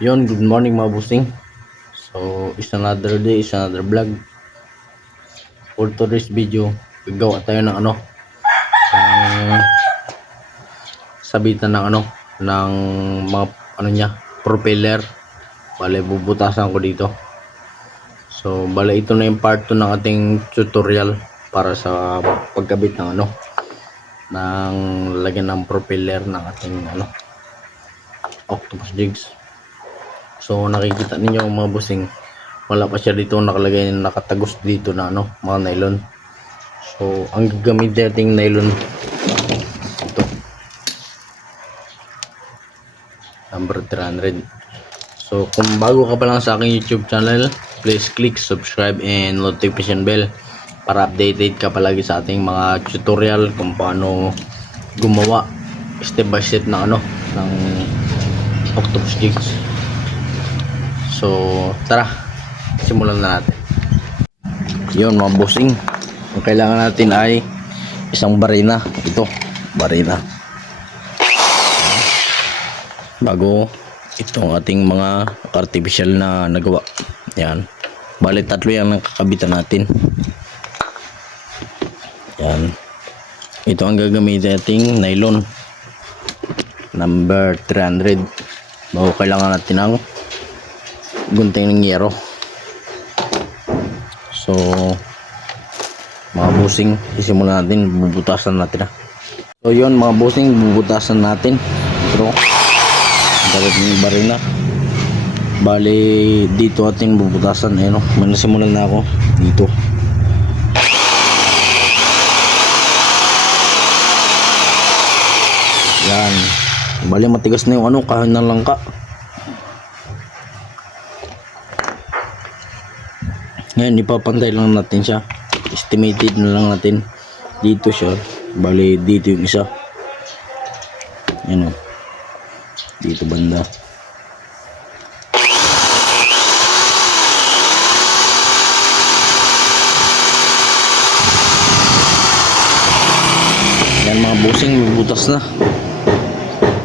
Yon, good morning mga busing. So, is another day, is another vlog. For today's video, gagawa tayo ng ng sabitan ng ng mga niya, propeller. Bale, bubutasan ko dito. So, bale ito na yung part 2 ng ating tutorial para sa pagkabit ng ng lagyan ng propeller ng ating octopus jigs. So nakikita ninyo mga busing, wala pa siya dito nakalagay, nakatagos dito na mga nylon. So ang gagamit nating nylon ito, number 300. So kung bago ka pa lang sa aking YouTube channel, please click subscribe and notification bell para updated ka palagi sa ating mga tutorial kung paano gumawa step by step na ng octopus jigs. So tara, simulan na natin. Yun mga bossing, ang kailangan natin ay isang barina. Ito, barina. Bago itong ating mga artificial na nagawa. Yan, bali tatlo yan ang kakabitan natin. Yan, ito ang gagamitin nating nylon number 300. Bago kailangan natin ng gunting ng yero. So mga busing, isimulan natin, bubutasan natin So yun mga busing, bubutasan natin. Pero dapat yung barina, bali dito atin bubutasan. Manasimulan na ako dito. Yan, bali matigas na yung kahoy ng langka. Ngayon ipapantay lang natin siya, estimated na lang natin dito siya. Bali dito yung isa, yan dito banda. Yan mga busing, bubutas na.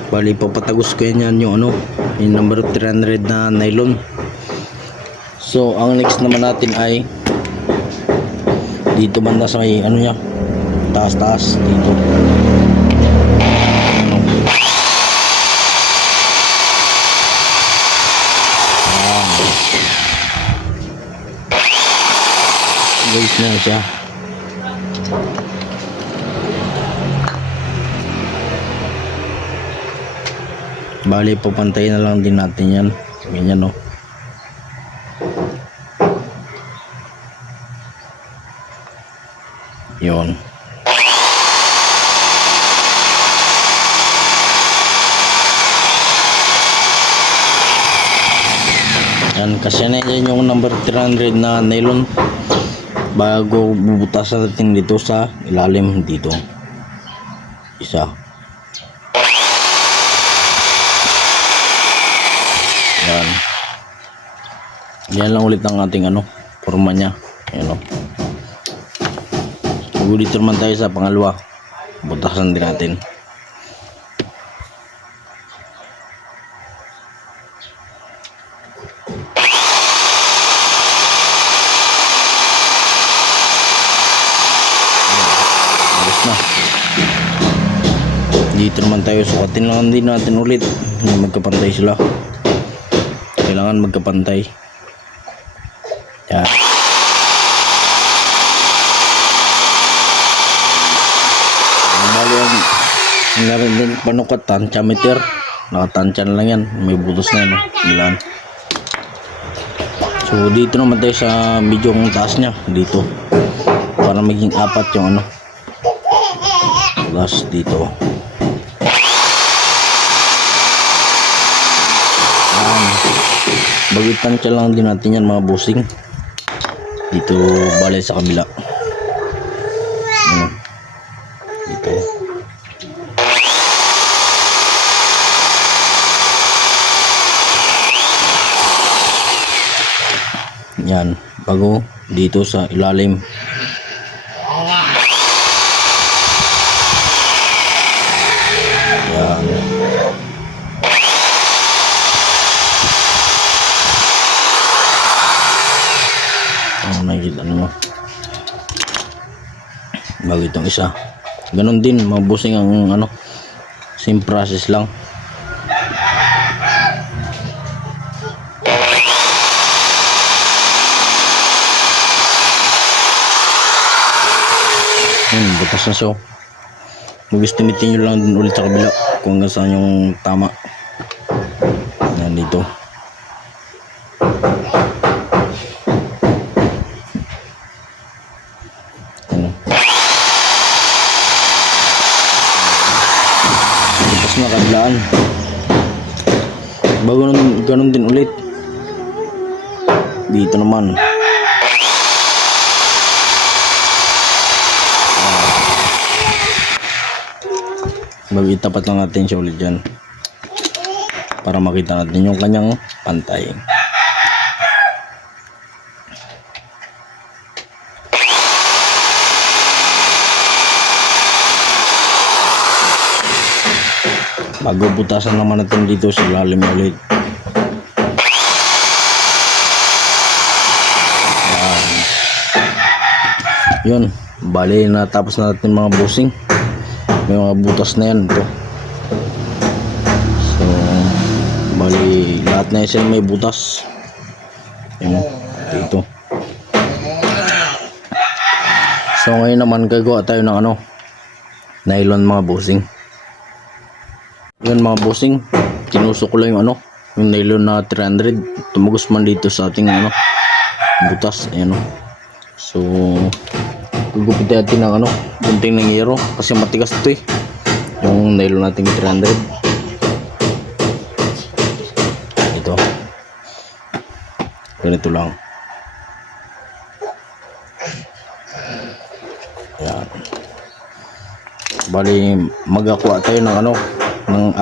Bali papatagos ko yan yung yung number 300 na nylon. So ang next naman natin ay dito banda sa may niya, taas dito. Guys na siya. Bali papantay na lang din natin yan. Ganyan yun. Yan, kasi na yan yung number 300 na nylon. Bago bubutasan natin dito sa ilalim dito. Isa. Yan. Yan lang ulit ang ating forma niya. Ayan dito naman tayo sa pangalawa. Butasan din natin. Alis na. Dito naman tayo, sukatin lang din natin ulit na magkapantay sila. Kailangan magkapantay. Yan. Meron din panukat, tantiameter, nakatansyan lang yan, may butos na yan So dito naman tayo sa medyo ang taas nya dito, para maging apat yung plus dito. Bagay tansya lang din natin yan mga busing dito, balay sa kabila dito. Yan, bago dito sa ilalim. Yan. nyo. Bago itong isa. Ganon din, mga bossing, ang ano, same process lang. Butas na siya. Mag-estimatein nyo lang din ulit sa kabila kung hanggang saan yung tama. Yan dito. Ano? Butas na kabilaan. Bago ganun din ulit. Dito naman. Itapat lang natin siya ulit dyan para makita natin yung kanyang pantay. Bago butasan naman natin dito sa lalim ulit. Yun, bali natapos na natin mga bossing. May mga butas na yan ito. So bali lahat na yan may butas. Yan, dito. So ngayon naman gagawa tayo ng ano, nylon mga bossing. Yun mga bossing, tinusok ko lang yung ano, yung nylon na 300. Tumagos man dito sa ating ano, butas. Ayan o. So gugupit natin ng ano, bunting ng hero kasi matigas ito yung nylon nating 300. Ito ganito lang. Yan, bali magakuha tayo ng ano, ng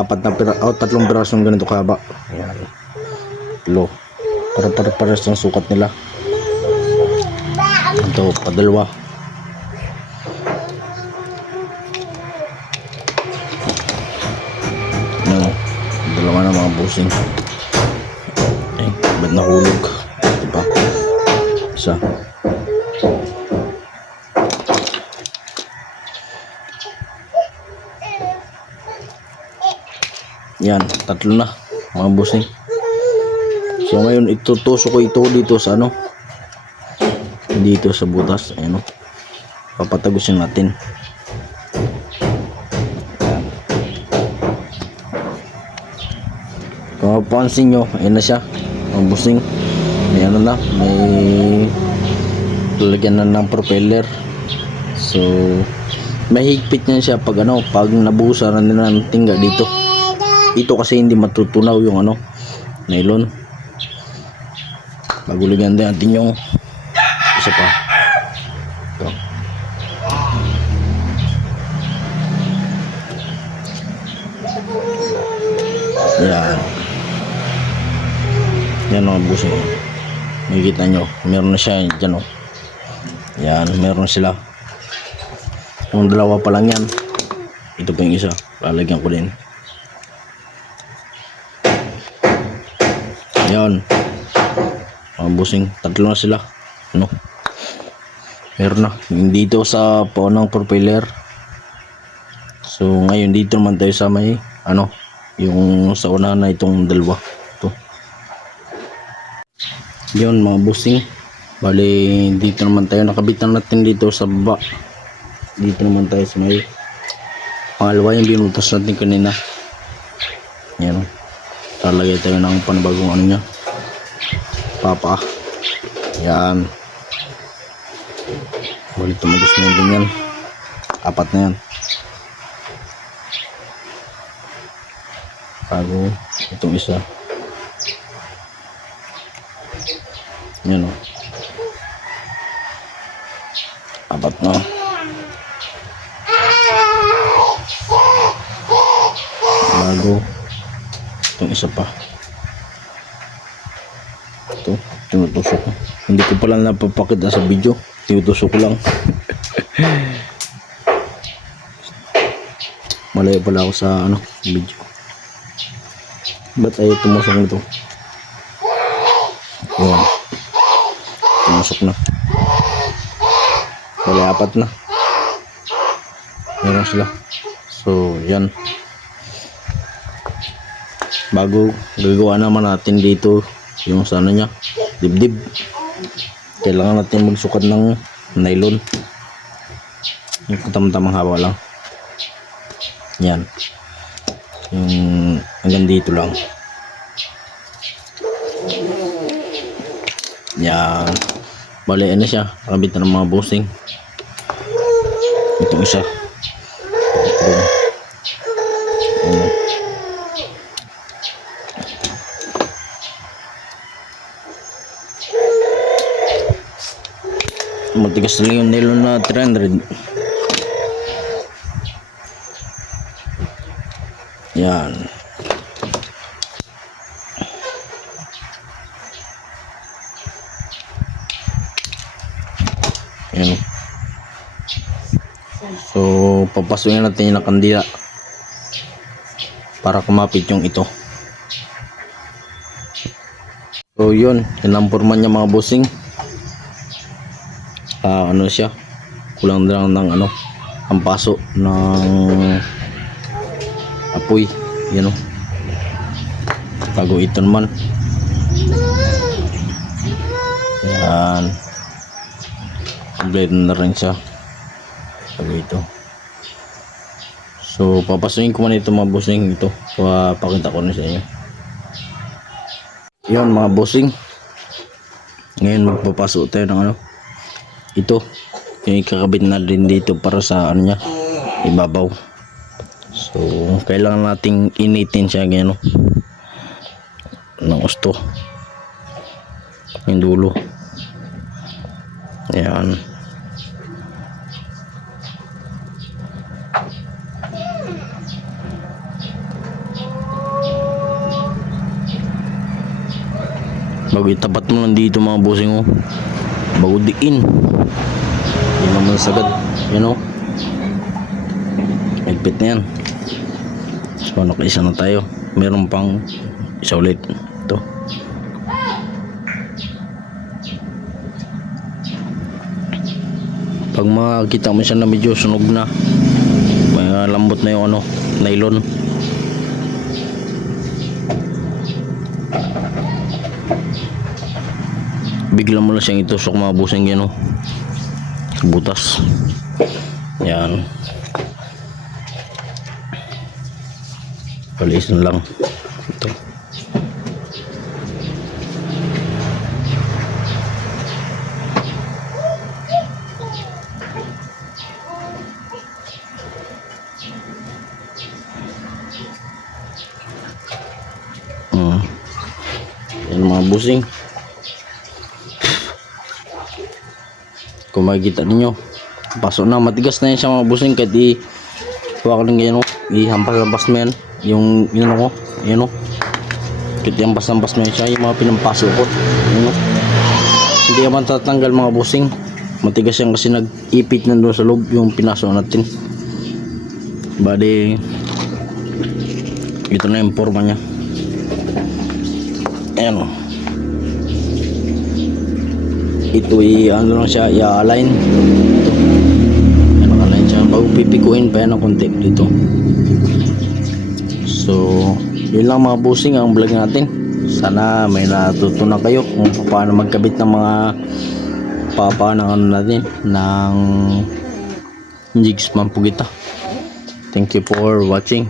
tatlong pirasong ganito kahaba. Yan, lo para pares ng sukat nila. Ito padalwa. Dalawa na mga bossing. Ay, ba't nahulog? Ito pa. Isa. Yan, tatlo na mga bossing. So ngayon itutusok ko ito dito sa ano, dito sa butas. Ayan o, papatagusin natin. Kung mapapansin nyo, ayun na siya ang bossing. May ano na, may lalagyan na ng propeller. So mahigpit niya siya pag ano, pag nabuhusan na nila ng tingga dito. Ito kasi hindi matutunaw yung ano, nylon. Bagulagyan din natin yung isa pa. Ito. Yan. Yan mga bossing. Makikita nyo, meron na siya dyan o. Yan, meron sila. Yung dalawa pa lang yan. Ito pa yung isa, lalagyan ko din. Yan mga bossing, tatlo na sila. Ano? Meron na. Dito sa paunang propeller. So ngayon dito naman tayo sa may ano, yung sa una na itong dalawa. Ito. Yun mga bossing. Bali dito naman tayo, nakabitan natin dito sa baba. Dito naman tayo sa may pangalawa yung binutas natin kanina. Yan. Talagay tayo ng panibagong ano niya, papa. Yan. Bali tumagos na din yan. Apat na yan. Bago itong isa. Yan o. Apat na. Bago itong isa pa. Ito, tinutusok ko. Hindi ko pala napapakita sa video. Tinutusok ko lang. Malayo pala ako sa ano, video. Ba't ayaw tumusok nito? Ayan. Tumusok na. Bali, apat na. Meron sila. So, yan. Bago gagawa naman natin dito yung sa ano niya, dibdib. Kailangan natin magsukat ng nylon. Yung tamang haba lang. Yan. Yung hanggang dito lang. Yan. Bali, ano siya, nakabit na ng mga busing. Itong isa. Matigas na yung nylon na 300. Yan. Yan. So, papasukin natin yung kandila para kumapit yung ito. So, yun. Yan ang forma niya, mga bossing. Ano siya, kulang lang ng ano, ang paso ng apoy. Yan o. Tago ito naman. Yan. Complete na rin siya. Tago ito. So, papasukin ko man ito, mga bossing. Ito, papakita ko na sa inyo. Yan, mga bossing. Ngayon magpapasok tayo ng ano, ito yung ikakabit na din dito para sa ano niya, ibabaw. So kailangan nating initin siya ganyan, no? Ng gusto yung dulo. Ayan. Bago itapat mo lang dito, mga bossing, oh, bago diin, hindi naman sagad, you know. Higpit na yan. So nakaisa na tayo, meron pang isa ulit. Ito, pag makikita mo siya na medyo sunog na, may lambot na yung ano, nylon, bigla mo lang siyang itusok, mga bossing, yan, oh, butas. Yan, palisin lang ito. Yan, mga bossing, kung makikita ninyo, pasok na, matigas na yan siya, mga bossing. Kahit huwag ko lang ganyan, ihampas-hampas mo yan, yung yun ako, yun o, kahit ihampas-hampas mo yan siya, yung mga pinampasok ko, yun o, hindi naman tatanggal, mga bossing. Matigas yan kasi nag-ipit na doon sa loob yung pinasok natin. Bali, ito na yung forma nya. Ayan o, ito ano lang siya, i-align. Ito, naka-align siya. Bago pipikuin pa yan ng konti dito. So, yun lang, mga bossing, ang vlog natin. Sana may natutunan kayo kung paano magkabit ng mga ng ano natin, ng jigs mampugita. Thank you for watching.